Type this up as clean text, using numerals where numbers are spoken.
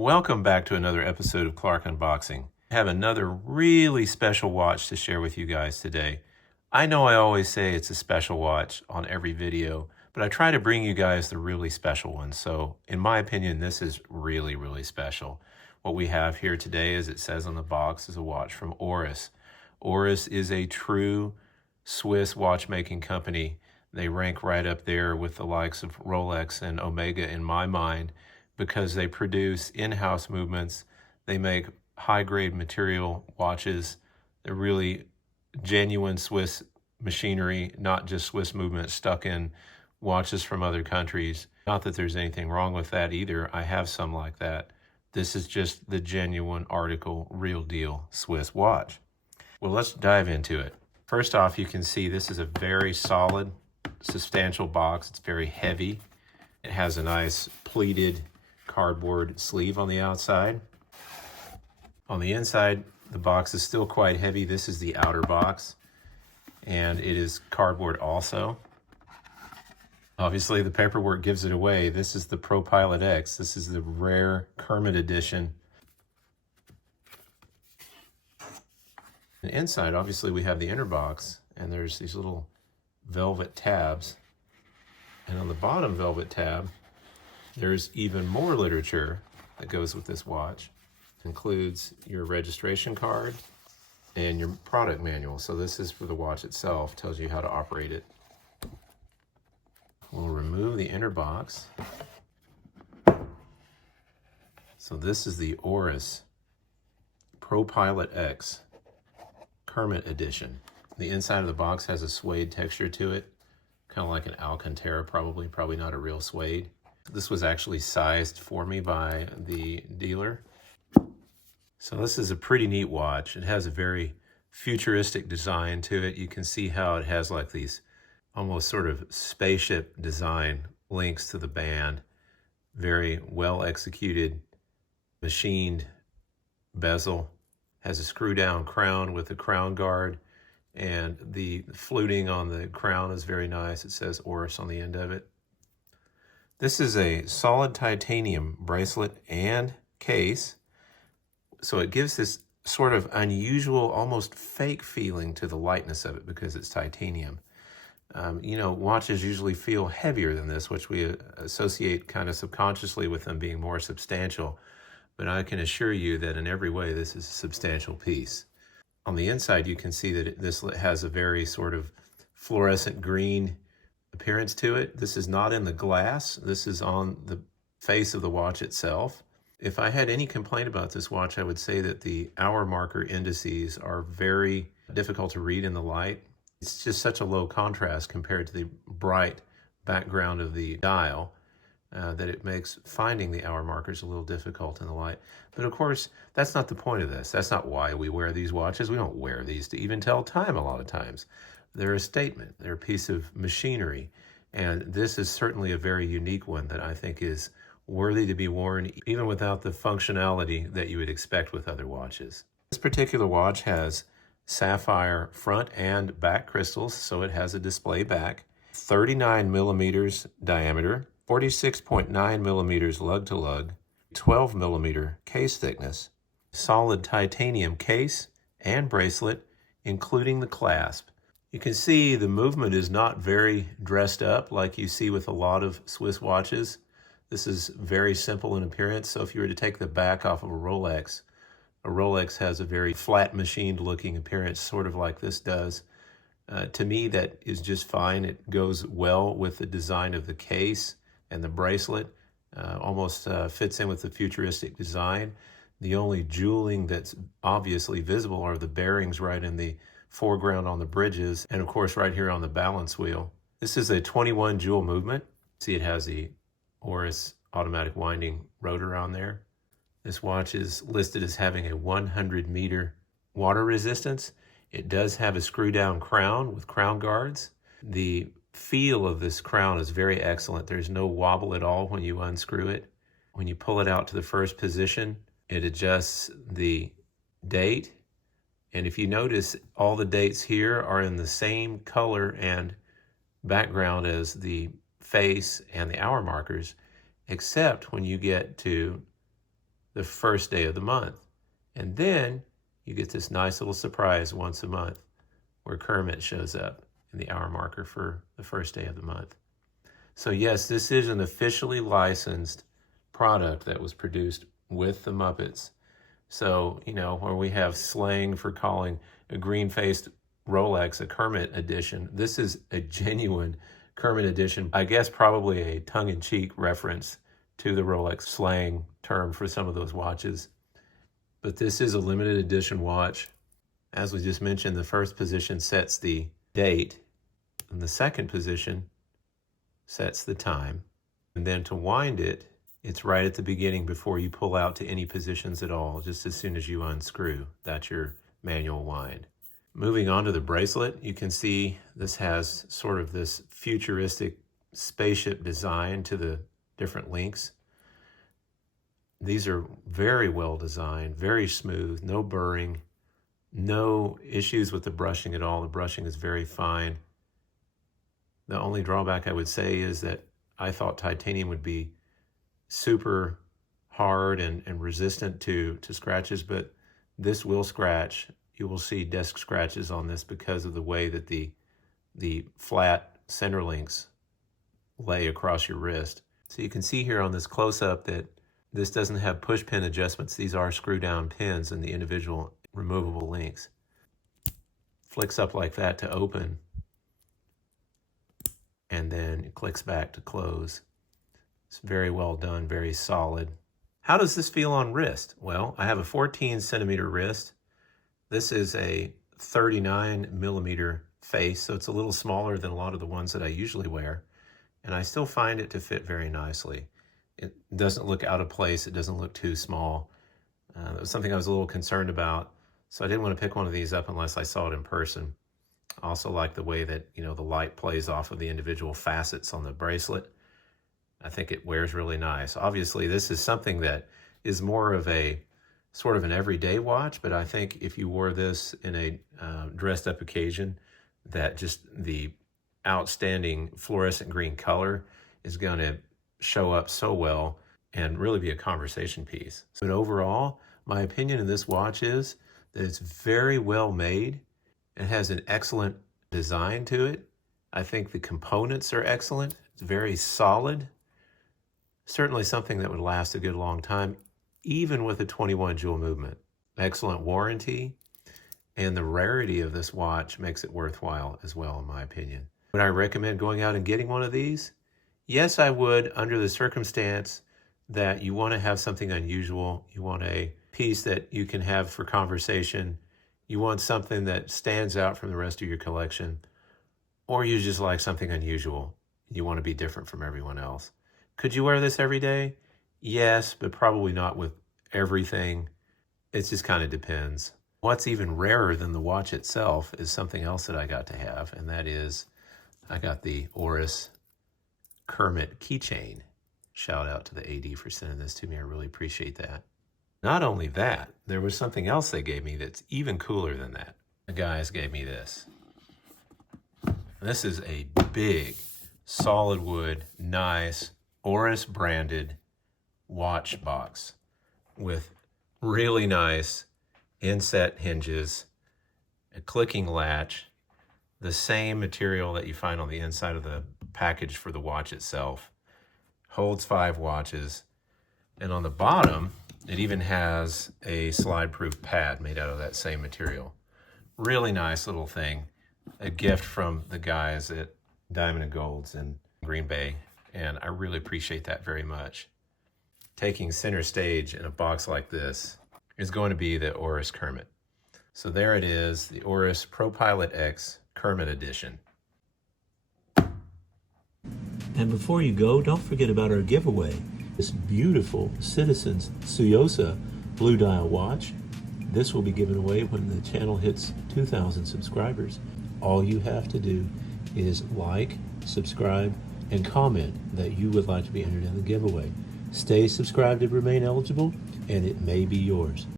Welcome back to another episode of Clark Unboxing. I have another really special watch to share with you guys today. I know I always say it's a special watch on every video, but I try to bring you guys the really special ones. So in my opinion, this is really, really special. What we have here today, as it says on the box, is a watch from Oris. Oris is a true Swiss watchmaking company. They rank right up there with the likes of Rolex and Omega in my mind, because they produce in-house movements. They make high-grade material watches. They're really genuine Swiss machinery, not just Swiss movements stuck in watches from other countries. Not that there's anything wrong with that either. I have some like that. This is just the genuine article, real deal Swiss watch. Well, let's dive into it. First off, you can see this is a very solid, substantial box. It's very heavy. It has a nice pleated cardboard sleeve on the outside. On the inside, the box is still quite heavy. This is the outer box, and it is cardboard also. Obviously, the paperwork gives it away. This is the Pro Pilot X. This is the rare Kermit edition. And inside, obviously, we have the inner box, and there's these little velvet tabs. And on the bottom velvet tab, there's even more literature that goes with this watch. It includes your registration card and your product manual. So this is for the watch itself, tells you how to operate it. We'll remove the inner box. So this is the Oris Pro Pilot X Kermit edition. The inside of the box has a suede texture to it, kind of like an Alcantara probably not a real suede. This was actually sized for me by the dealer. So this is a pretty neat watch. It has a very futuristic design to it. You can see how it has like these almost sort of spaceship design links to the band. Very well executed, machined bezel. Has a screw down crown with a crown guard, and the fluting on the crown is very nice. It says Oris on the end of it. This is a solid titanium bracelet and case, so it gives this sort of unusual, almost fake feeling to the lightness of it because it's titanium. You know, watches usually feel heavier than this, which we associate kind of subconsciously with them being more substantial, but I can assure you that in every way this is a substantial piece. On the inside, you can see that this has a very sort of fluorescent green appearance to it. This is not in the glass. This is on the face of the watch itself. If I had any complaint about this watch, I would say that the hour marker indices are very difficult to read in the light. It's just such a low contrast compared to the bright background of the dial that it makes finding the hour markers a little difficult in the light. But of course, that's not the point of this. That's not why we wear these watches. We don't wear these to even tell time a lot of times. They're a statement. They're a piece of machinery. And this is certainly a very unique one that I think is worthy to be worn even without the functionality that you would expect with other watches. This particular watch has sapphire front and back crystals, so it has a display back. 39 millimeters diameter, 46.9 millimeters lug to lug, 12 millimeter case thickness, solid titanium case and bracelet, including the clasp. You can see the movement is not very dressed up like you see with a lot of Swiss watches. This is very simple in appearance. So if you were to take the back off of a Rolex has a very flat machined looking appearance, sort of like this does. To me, that is just fine. It goes well with the design of the case and the bracelet. Almost fits in with the futuristic design. The only jeweling that's obviously visible are the bearings right in the foreground on the bridges, and of course right here on the balance wheel. This is a 21 jewel movement. See, it has the Oris automatic winding rotor on there. This watch is listed as having a 100-meter water resistance. It does have a screw down crown with crown guards. The feel of this crown is very excellent. There's no wobble at all when you unscrew it. When you pull it out to the first position, it adjusts the date. And if you notice, all the dates here are in the same color and background as the face and the hour markers, except when you get to the first day of the month. And then you get this nice little surprise once a month where Kermit shows up in the hour marker for the first day of the month. So yes, this is an officially licensed product that was produced with the Muppets. So, you know, where we have slang for calling a green-faced Rolex a Kermit edition, this is a genuine Kermit edition. I guess probably a tongue-in-cheek reference to the Rolex slang term for some of those watches. But this is a limited edition watch. As we just mentioned, the first position sets the date, and the second position sets the time. And then to wind it, it's right at the beginning before you pull out to any positions at all, just as soon as you unscrew. That's your manual wind. Moving on to the bracelet, you can see this has sort of this futuristic spaceship design to the different links. These are very well designed, very smooth, no burring, no issues with the brushing at all. The brushing is very fine. The only drawback I would say is that I thought titanium would be super hard and resistant to scratches, but this will scratch. You will see desk scratches on this because of the way that the flat center links lay across your wrist. So you can see here on this close-up that this doesn't have push pin adjustments. These are screw-down pins in the individual removable links. Flicks up like that to open, and then it clicks back to close. It's very well done, very solid. How does this feel on wrist? Well, I have a 14 centimeter wrist. This is a 39 millimeter face, so it's a little smaller than a lot of the ones that I usually wear. And I still find it to fit very nicely. It doesn't look out of place. It doesn't look too small. That was something I was a little concerned about. So I didn't want to pick one of these up unless I saw it in person. I also like the way that, you know, the light plays off of the individual facets on the bracelet. I think it wears really nice. Obviously, this is something that is more of a sort of an everyday watch, but I think if you wore this in a dressed up occasion, that just the outstanding fluorescent green color is going to show up so well and really be a conversation piece. But overall, my opinion of this watch is that it's very well made. It has an excellent design to it. I think the components are excellent. It's very solid. Certainly something that would last a good long time, even with a 21 jewel movement. Excellent warranty, and the rarity of this watch makes it worthwhile as well, in my opinion. Would I recommend going out and getting one of these? Yes, I would, under the circumstance that you want to have something unusual. You want a piece that you can have for conversation. You want something that stands out from the rest of your collection, or you just like something unusual. You want to be different from everyone else. Could you wear this every day? Yes, but probably not with everything. It just kind of depends. What's even rarer than the watch itself is something else that I got to have, and that is I got the Oris Kermit keychain. Shout out to the AD for sending this to me. I really appreciate that. Not only that, there was something else they gave me that's even cooler than that. The guys gave me this. This is a big, solid wood, nice, Oris branded watch box with really nice inset hinges, a clicking latch, the same material that you find on the inside of the package for the watch itself. Holds 5 watches, and on the bottom it even has a slide-proof pad made out of that same material. Really nice little thing. A gift from the guys at Diamond and Golds in Green Bay, and I really appreciate that very much. Taking center stage in a box like this is going to be the Oris Kermit. So there it is, the Oris ProPilot X Kermit Edition. And before you go, don't forget about our giveaway. This beautiful Citizens Suyosa blue dial watch. This will be given away when the channel hits 2,000 subscribers. All you have to do is like, subscribe, and comment that you would like to be entered in the giveaway. Stay subscribed to remain eligible, and it may be yours.